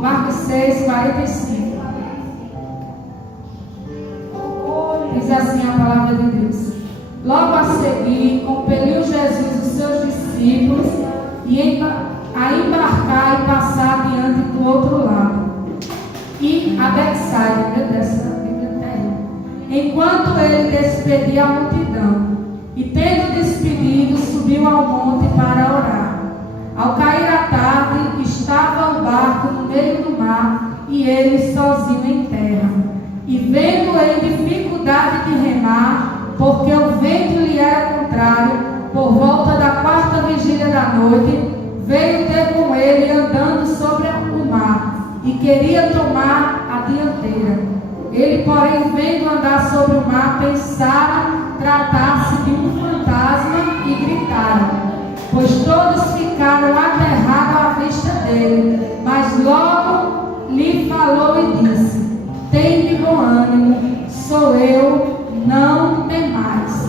Marcos 6, 45. Diz assim a palavra de Deus. Logo a seguir, compeliu Jesus os seus discípulos a embarcar e passar adiante do outro lado. E a Betsaida, meu Deus, essa Bíblia está aí. Enquanto ele despedia a multidão, e tendo despedido, subiu ao monte para orar. Ao cair a tarde, estava o barco no meio do mar, e ele sozinho em terra. E vendo ele dificuldade de remar, porque o vento lhe era contrário, por volta da 4ª vigília da noite, veio ter com ele andando sobre o mar, e queria tomar a dianteira. Ele, porém, vendo andar sobre o mar, pensara tratar-se de um fantasma e gritaram, pois todos ficaram aterrados à vista dele. Mas logo lhe falou e disse: Tende bom ânimo, sou eu, não temais.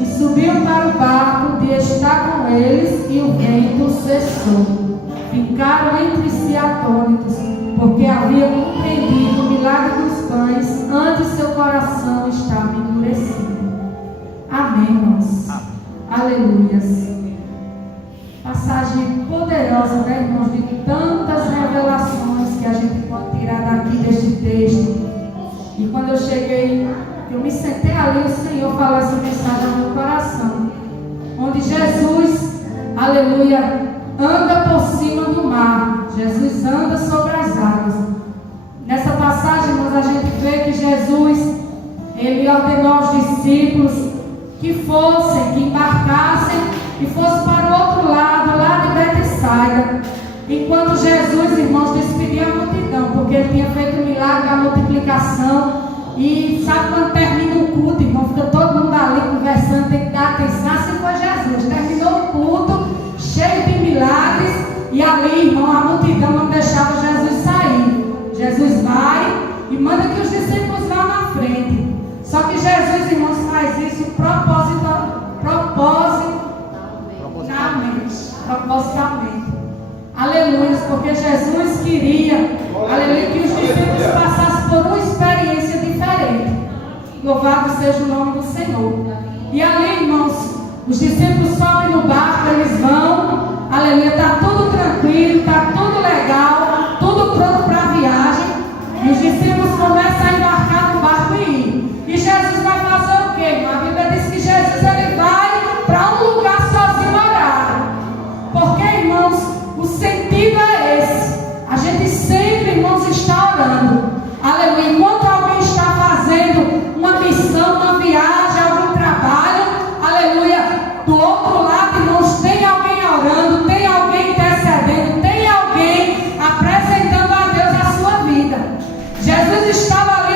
E subiu para o barco de estar com eles, e o vento cessou. Ficaram entre si atônitos, porque haviam compreendido o milagre dos pães, antes seu coração estava endurecido. Amém, irmãos. Amém. Aleluias. Passagem poderosa, né, irmãos, de tantas revelações que a gente pode tirar daqui deste texto. E quando eu cheguei, eu me sentei ali, o Senhor falou essa mensagem no meu coração, onde Jesus, aleluia, anda por cima do mar. Jesus anda sobre as águas. Nessa passagem, irmãos, a gente vê que Jesus, ele ordenou aos discípulos que fossem, que embarcassem e fossem para o outro lado, lá de Betsaida. Enquanto Jesus, irmãos, despedia a multidão, porque ele tinha feito o milagre da multiplicação. E sabe quando termina o culto, irmão, fica todo mundo ali conversando, tem que dar atenção. Assim foi Jesus, terminou o culto, cheio de milagres, e ali, irmão, a multidão não deixava Jesus sair. Jesus vai e manda que os discípulos vá na frente. Só que Jesus, irmãos, faz isso propositalmente. Aleluia, porque Jesus queria, aleluia, que os discípulos passassem por uma experiência diferente. Louvado seja o nome do Senhor. E ali, irmãos, os discípulos sobem no barco, eles vão, aleluia, está tudo tranquilo, está tudo legal, tudo pronto para a viagem. E os discípulos começam a embarcar no barco e ir. E Jesus vai fazer o quê, irmão? A Bíblia diz que Jesus, ele vai para um lugar sozinho orar. Porque, irmãos, o sentido é esse. A gente sempre, irmãos, está orando. Aleluia. Enquanto alguém está fazendo uma missão, uma viagem, algum trabalho, aleluia, do outro lado, irmãos, tem alguém orando, tem alguém intercedendo, tem alguém apresentando a Deus a sua vida. Jesus estava ali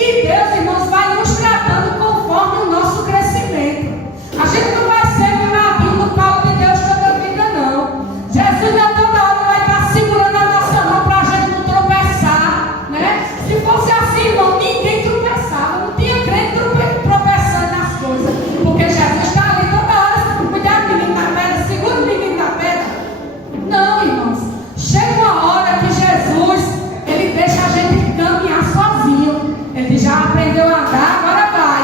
E Deus, irmãos, vai nos tratando conforme o nosso crescimento. A gente não vai ser um navio no colo de Deus toda a vida, não. Jesus não toda hora vai estar segurando a nossa mão para a gente não tropeçar, né? Se fosse assim, irmão, ninguém tropeçava. Não tinha crente tropeçando nas coisas. Porque Jesus está ali toda hora. Cuidado, menino da pedra. Segura o menino da pedra. Não, irmãos. Chega uma hora que Jesus, ele deixa a gente caminhar sozinho. Ele já aprendeu a andar, agora vai,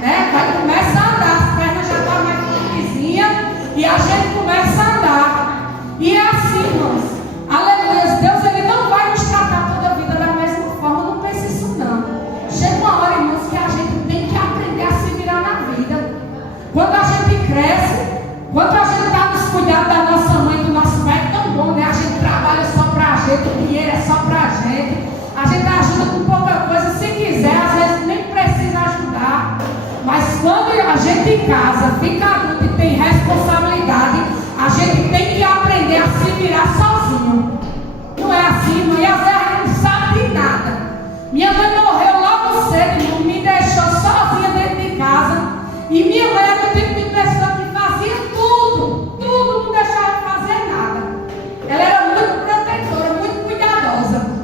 né? Vai, começa a andar, as pernas já estão mais firmezinhas e a gente começa a andar. E é assim, irmãos. Aleluia. Deus, ele não vai nos tratar toda a vida da mesma forma. Não pense isso, não. Chega uma hora, irmãos, que a gente tem que aprender a se virar na vida. Quando a gente cresce, quando a gente está nos cuidando da nossa mãe, do nosso pai, é tão bom, né? A gente trabalha só pra gente, o dinheiro é só pra gente. A gente ajuda com pouca coisa, se quiser, às vezes nem precisa ajudar. Mas quando a gente em casa fica adulto e tem responsabilidade, a gente tem que aprender a se virar sozinho. Não é assim, irmão? E às vezes a gente não sabe de nada. Minha mãe morreu logo cedo, irmão, me deixou sozinha dentro de casa. E minha mãe era o tipo de pessoa que fazia tudo, não deixava de fazer nada. Ela era muito protetora, muito cuidadosa.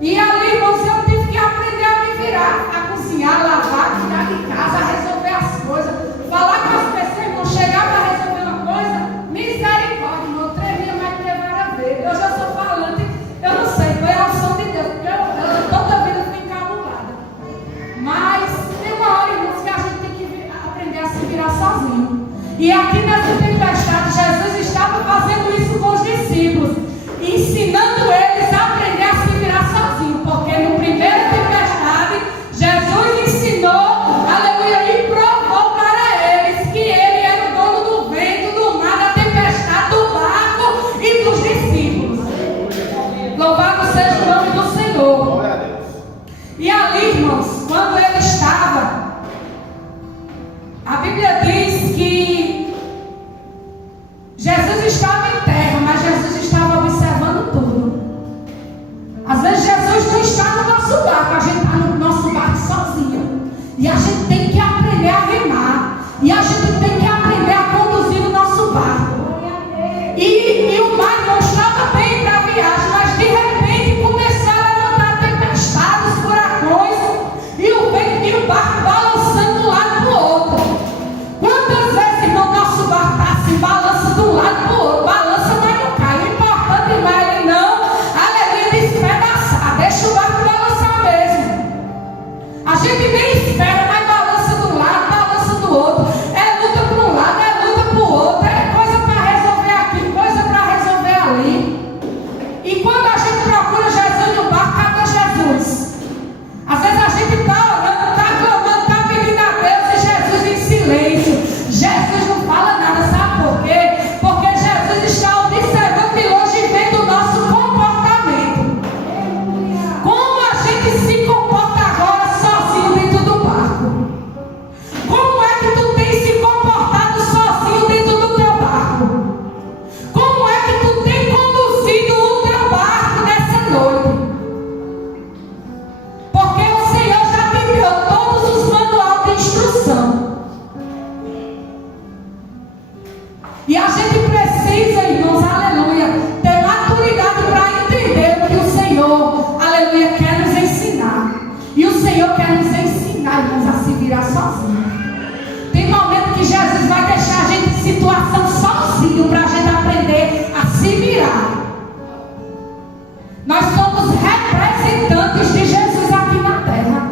E ali, irmãos, eu tive que aprender a me virar, a cozinhar, lavar, cuidar de casa, a resolver as coisas, falar com as pessoas, irmão, chegar para resolver uma coisa, misericórdia, irmão, tremia mais que várias vezes. Hoje eu sou falante, eu não sei, foi a unção de Deus, porque eu toda a vida fui encabulada. Mas tem uma hora, irmãos, que a gente tem que aprender a se virar sozinho. E aqui nessa tempestade, Jesus estava fazendo isso com os discípulos, ensinando eles a aprender a se virar sozinho, porque no primeiro tempestade, Jesus ensinou, aleluia, e provou para eles que ele era o dono do vento, do mar, da tempestade, do barco e dos discípulos. Louvado seja o nome do Senhor. E ali, irmãos, quando ele estava, a Bíblia diz que Jesus estava em terra, mas Jesus estava observando tudo. Às vezes Jesus não está no nosso barco, a gente está no nosso barco sozinho. E a gente tem que aprender a remar. E a gente tem que aprender a conduzir o nosso barco. E o mar não estava bem para a viagem, mas de repente começou a levantar tempestades, furacões, e o vento e o barco balançando de um lado para o outro. Quantas vezes, irmão, nosso barco está assim, balança de um lado para o outro, balança, mas não cai. O importante não é ele não, aleluia, despedaçar, deixa o barco balançar mesmo. A gente nem espera, mas balança de um lado, balança do outro. É luta para um lado, é luta para o outro, é coisa para resolver aqui, coisa para resolver ali. E quando a gente procura Jesus no barco, cadê Jesus? Às vezes a gente está orando, está clamando, está pedindo a Deus e Jesus em silêncio. Jesus não fala nada, sabe por quê? Porque Jesus está observando de longe e vendo o nosso comportamento. Como a gente se comporta agora sozinho dentro do barco? Como é que tu tem se comportado sozinho dentro do teu barco? Como é que tu tem conduzido o teu barco nessa noite? Porque o Senhor já te deu todos os manuais de instrução. E a gente precisa, irmãos, aleluia, ter maturidade para entender o que o Senhor, aleluia, quer nos ensinar. E o Senhor quer nos ensinar, irmãos, a se virar sozinho. Tem momento que Jesus vai deixar a gente em situação sozinho para a gente aprender a se virar. Nós somos representantes de Jesus aqui na terra.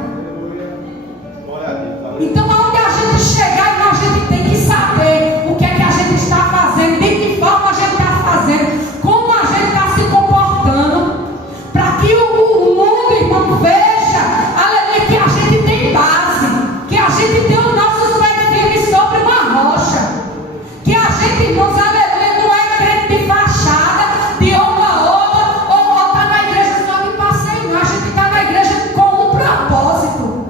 Então, aonde a gente chegar, a gente tem que saber o que é que a gente está fazendo, de que forma a gente está fazendo, como a gente está se comportando, para que o mundo, irmão, veja, aleluia, que a gente tem base, que a gente tem os nossos pés firmes sobre uma rocha, que a gente, irmãos, aleluia, não é crente de fachada, de uma a outra, ou está na igreja só de passeio, não, a gente está na igreja com um propósito.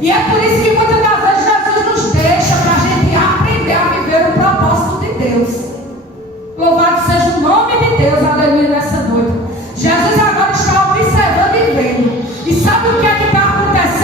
E é por isso que muitas das vezes Jesus nos deixa para a gente aprender a viver o propósito de Deus. Louvado seja o nome de Deus, aleluia, nessa noite. Jesus agora está observando e vendo. E sabe o que é que está acontecendo?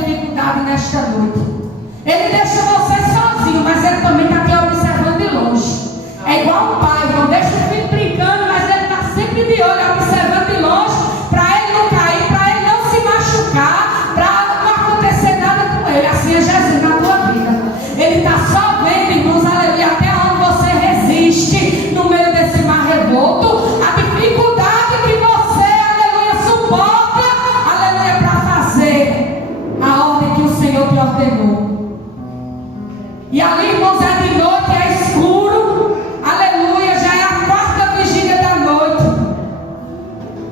dificuldade nesta noite. Ele deixa você sozinho, mas ele também está aqui observando de longe. É igual um pai, não deixa o filho brincando, mas ele está sempre de olho, observando de longe, para ele não cair, para ele não se machucar, para não acontecer nada com ele. Assim é Jesus na tua vida. Ele está só vendo, irmãos, aleluia, até onde você resiste no meio desse mar revolto, a dificuldade que você, aleluia, suporta, aleluia, para fazer a ordem que o Senhor te ordenou. E ali, irmãos, é de noite, é escuro, aleluia, já é a quarta vigília da noite.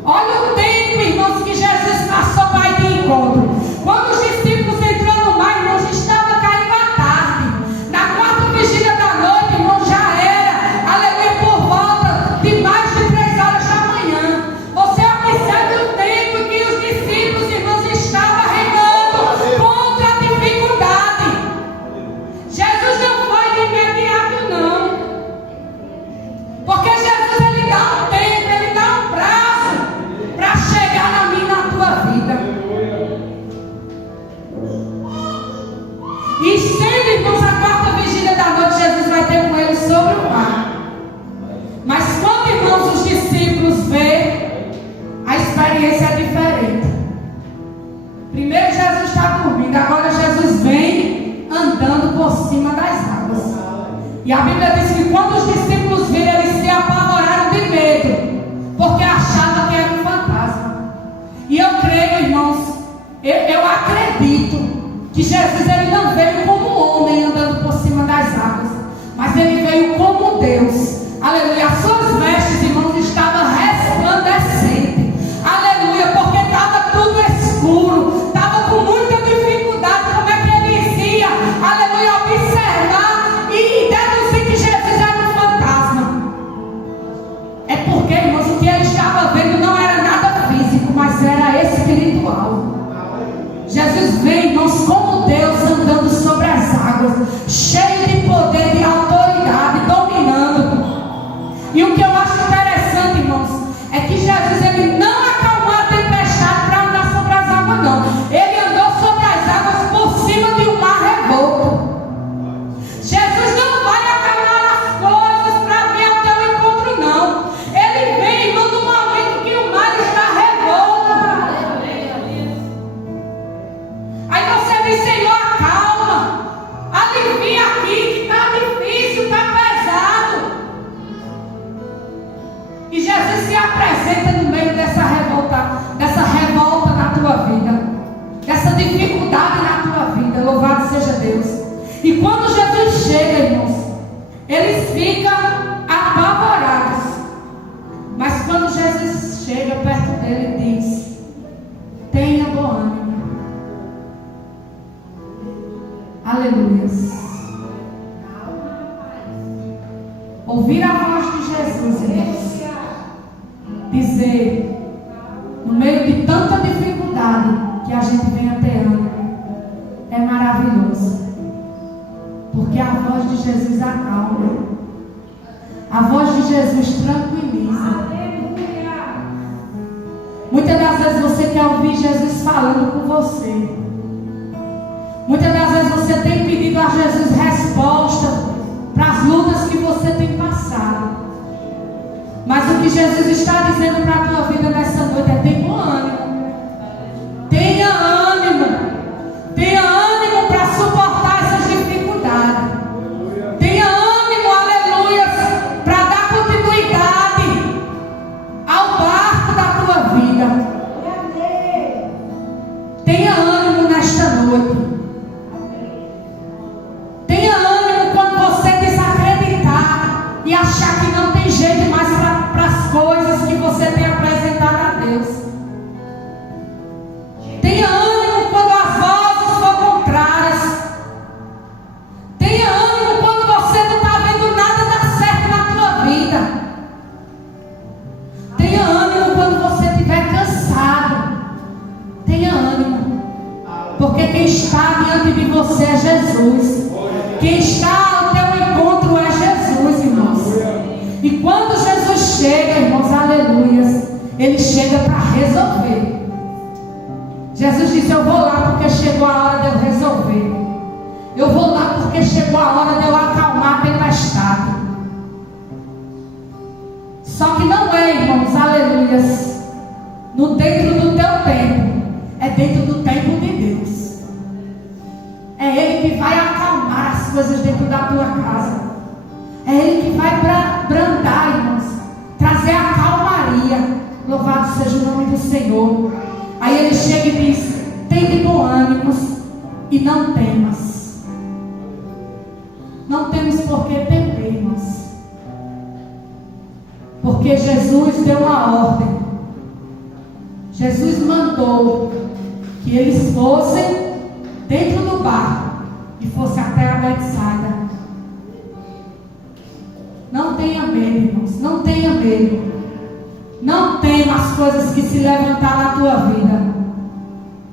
Olha o tempo, irmãos, que Jesus passou para ir de encontro. Quando os discípulos entraram no mar, irmãos, estava caindo a tarde. Na quarta vigília da noite, irmãos, já era, aleluia, por volta de mais de 3 horas da manhã. Você observa o tempo que os discípulos, irmãos, estavam remando contra a dificuldade. Jesus não foi de imediato, não. Porque Jesus, ele dá um tempo, ele dá um prazo para chegar na minha e na tua vida. E sendo, irmãos, a quarta vigília da noite, Jesus vai ter com eles sobre o mar. Mas quando, irmãos, os discípulos vê, a experiência é diferente. Primeiro Jesus está dormindo, agora Jesus vem andando por cima das águas. E a Bíblia diz que quando os discípulos viram, eles se apavoraram de medo, porque achavam que era um fantasma. E eu creio, irmãos, eu acredito que Jesus, ele não veio como homem andando por cima das águas, mas ele veio como Deus. Aleluia. As suas vestes, irmãos, estavam resplandecentes. Aleluia, porque estava tudo escuro, estava com muita dificuldade. Como é que ele ia, aleluia, observar e deduzir que Jesus era um fantasma? É porque, irmãos, o que ele estava vendo não era nada físico, mas era espiritual. Jesus vem, irmãos, como Deus andando sobre as águas, cheio de poder, de autoridade, dominando. E o que eu acho interessante, irmãos, é que Jesus, ele não acalmou a tempestade para andar sobre as águas, não. Ele andou sobre as águas por cima de um mar revolto. Jesus não vai acalmar as coisas para vir ao teu encontro, não. Ele vem, irmão, no momento que o mar está revolto. Aí você diz, Senhor, acalma, alivia aqui, que está difícil, está pesado. E Jesus se apresenta no meio dessa revolta na tua vida, dessa dificuldade na tua vida. Louvado seja Deus. E quando Jesus chega, irmãos, eles ficam apavorados. Mas quando Jesus chega perto dele, ele diz: tenha bom ânimo. Aleluia. Ouvir a voz de Jesus, irmãos, dizer, no meio de tanta dificuldade que a gente vem ateando, é maravilhoso. Porque a voz de Jesus acalma, a voz de Jesus tranquiliza. Muitas das vezes você quer ouvir Jesus falando com você. Muitas das vezes você tem pedido a Jesus resposta para as lutas que você tem passado. Mas o que Jesus está dizendo para a tua vida nessa noite é: tenha bom ânimo. Tenha ânimo. Tenha ânimo para suportar essas dificuldades. Tenha ânimo, aleluia, para dar continuidade ao barco da tua vida. Tenha ânimo nesta noite. Tenha ânimo quando você desacreditar e achar que não tem jeito mais para as coisas que você tem apresentado a Deus. Tenha ânimo quando as vozes for contrárias. Tenha ânimo quando você não está vendo nada dar certo na tua vida. Tenha ânimo quando você estiver cansado. Tenha ânimo, porque quem está diante de você é Jesus. Quem está ao teu encontro é Jesus, irmãos. E quando Jesus chega, irmãos, aleluias, ele chega para resolver. Jesus disse: eu vou lá porque chegou a hora de eu resolver. Eu vou lá porque chegou a hora de eu acalmar a tempestade. Só que não é, irmãos, aleluias, no dentro do teu tempo, é dentro do tempo de Deus. É Ele que vai acalmar as coisas dentro da tua casa. É Ele que vai brandar, irmãos, trazer a calmaria. Louvado seja o nome do Senhor. Aí Ele chega e diz: tende bom ânimo e não temas. Não temos por que temer, irmãos, porque Jesus deu uma ordem. Jesus mandou que eles fossem dentro do barco e fossem até a Betsaida. Não tenha medo, irmãos, não tenha medo. Não tema as coisas que se levantar na tua vida.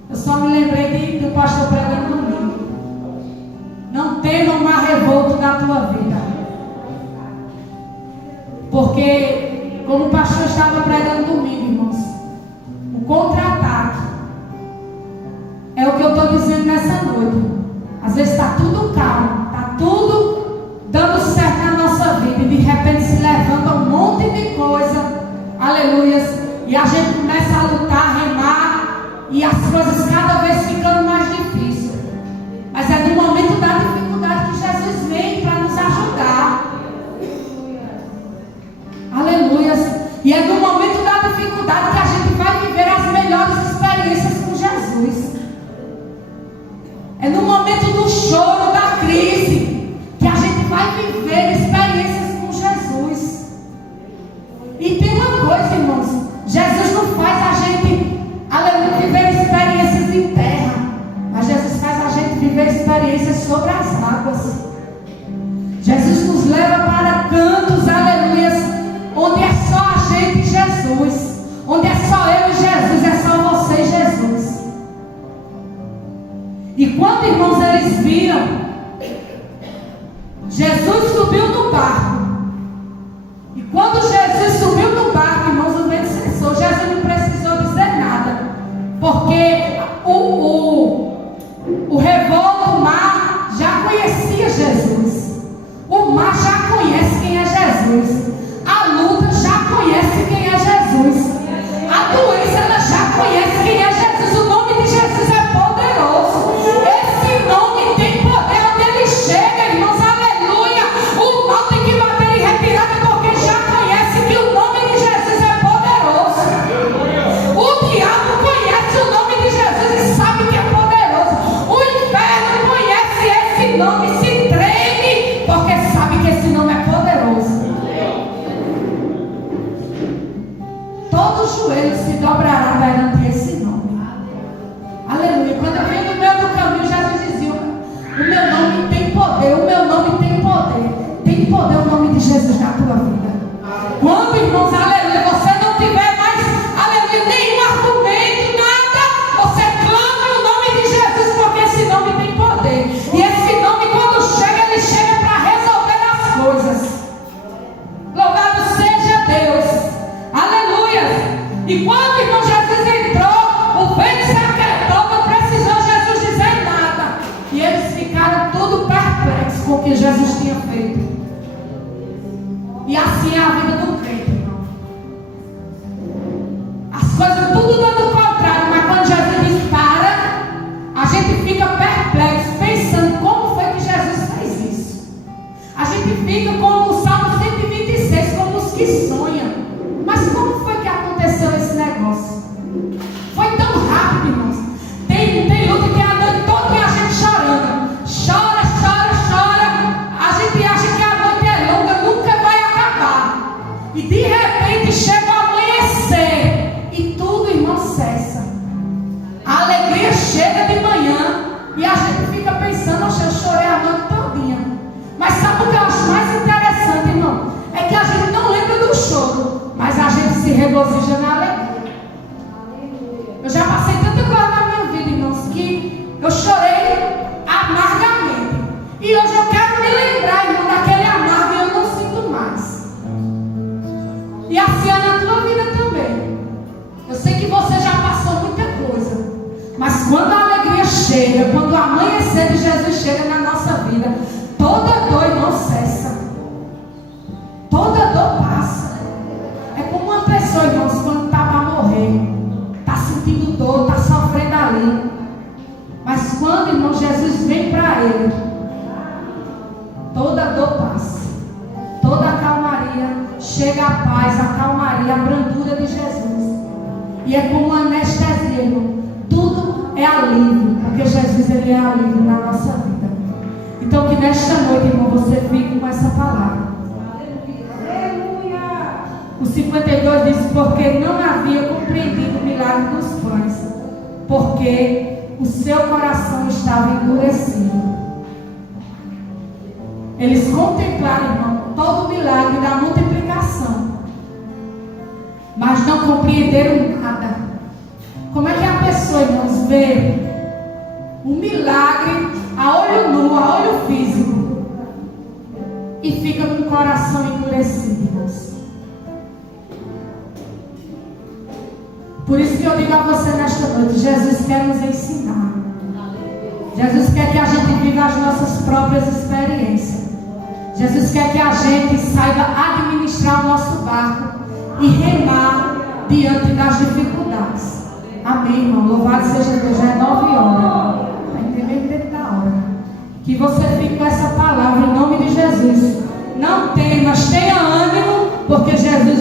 Eu só me lembrei do pastor pregando domingo. Não tema o mar revolto da tua vida. Porque, como o pastor estava pregando domingo, irmãos, o contra-ataque é o que eu estou dizendo nessa noite. Às vezes está tudo calmo, está tudo dando certo na nossa vida, e de repente se levanta um monte de coisa, aleluias, e a gente começa a lutar, a remar, e as coisas cada vez ficando mais difíceis. Mas é no momento da dificuldade que Jesus vem para nos ajudar. Aleluias. E é no momento da dificuldade que a gente vai viver as melhores experiências com Jesus. É no momento do choro, da crise, que a gente vai viver experiências com Jesus. E tem uma coisa, irmãos, Jesus não faz a gente, aleluia, viver experiências em terra, mas Jesus faz a gente viver experiências sobre as águas. Jesus nos leva para cantos, aleluia, onde é só a gente e Jesus, onde é só eu e Jesus, é só você e Jesus. E quando, irmãos, eles viram, Jesus subiu no barco. E quando Jesus subiu no barco, irmãos, o vento cessou. Jesus não precisou dizer nada, porque o revolto, o mar, já conhecia Jesus. O mar já conhece quem é Jesus. A luta já conhece quem é Jesus. A doença, ela já conhece quem é Jesus. O nome de Jesus é poderoso. Esse nome tem poder onde ele chega, irmãos, aleluia. O mal tem que bater em retirada, porque já conhece que o nome de Jesus é poderoso. O diabo conhece o nome de Jesus e sabe que é poderoso. O inferno conhece esse nome e se treme, porque sabe que esse nome é poderoso. Todo joelho se dobrará perante esse nome. Aleluia. Quando eu venho no meio do caminho, Jesus dizia: o meu nome tem poder, o meu nome tem poder. Tem poder o nome de Jesus na tua vida. Quando, irmãos, aleluia, você não tiver mais, aleluia, nenhum argumento, nada, você clama o nome de Jesus, porque esse nome tem poder. E esse nome, quando chega, ele chega para resolver as coisas. Louvado seja Deus. Aleluia. E quando, irmão, Jesus entrou, o vento se aquietou, não precisou Jesus dizer nada. E eles ficaram tudo perplexos com o que Jesus tinha feito. E assim é a vida do crente, irmão. As coisas tudo dando contrário, mas quando Jesus diz para, a gente fica perplexo, pensando como foi que Jesus fez isso. A gente fica como o Salmo 126, como os que sonham. Mas como foi que aconteceu esse negócio? Foi tão rápido, irmãos. Tem luta que a noite toda a gente chorando. Chora, chora, chora. A gente acha que a noite é longa, nunca vai acabar. E de repente chega o amanhecer e tudo, irmão, cessa. A alegria chega de manhã e a gente fica pensando: oxe, eu chorei a noite todinha. Mas sabe o que eu acho mais interessante, irmão? É que a gente não lembra do choro, mas a gente se regozija na alegria. Eu já passei tanta coisa na minha vida, irmãos, que eu chorei amargamente. E hoje eu quero me lembrar, irmão, daquele amargo e eu não sinto mais. E assim é na tua vida também. Eu sei que você já passou muita coisa, mas quando a alegria chega, quando o amanhecer de Jesus chega na nossa vida, toda dor, irmão, cessa. Toda dor passa. É como uma pessoa, irmãos, quando está para morrer, está sentindo dor, está sofrendo ali. Mas quando, irmão, Jesus vem para ele, toda dor passa. Toda a calmaria, chega a paz, a calmaria, a brandura de Jesus. E é como uma anestesia, irmão. Tudo é alívio, porque Jesus, ele é alívio na nossa vida. Então que nesta noite, irmão, você fique com essa palavra. O 52 diz: porque não havia compreendido o milagre dos pães, porque o seu coração estava endurecido. Eles contemplaram, irmão, todo o milagre da multiplicação, mas não compreenderam nada. Como é que a pessoa, irmãos, vê um milagre a olho nu, a olho físico, e fica com o coração endurecido, irmãos? Por isso que eu digo a você nesta noite: Jesus quer nos ensinar. Jesus quer que a gente viva as nossas próprias experiências. Jesus quer que a gente saiba administrar o nosso barco e remar diante das dificuldades. Amém, irmão? Louvado seja Deus. Já é 9 horas. Está entendendo dentro da hora. Que você fique com essa palavra em nome de Jesus. Não temas, tenha ânimo, porque Jesus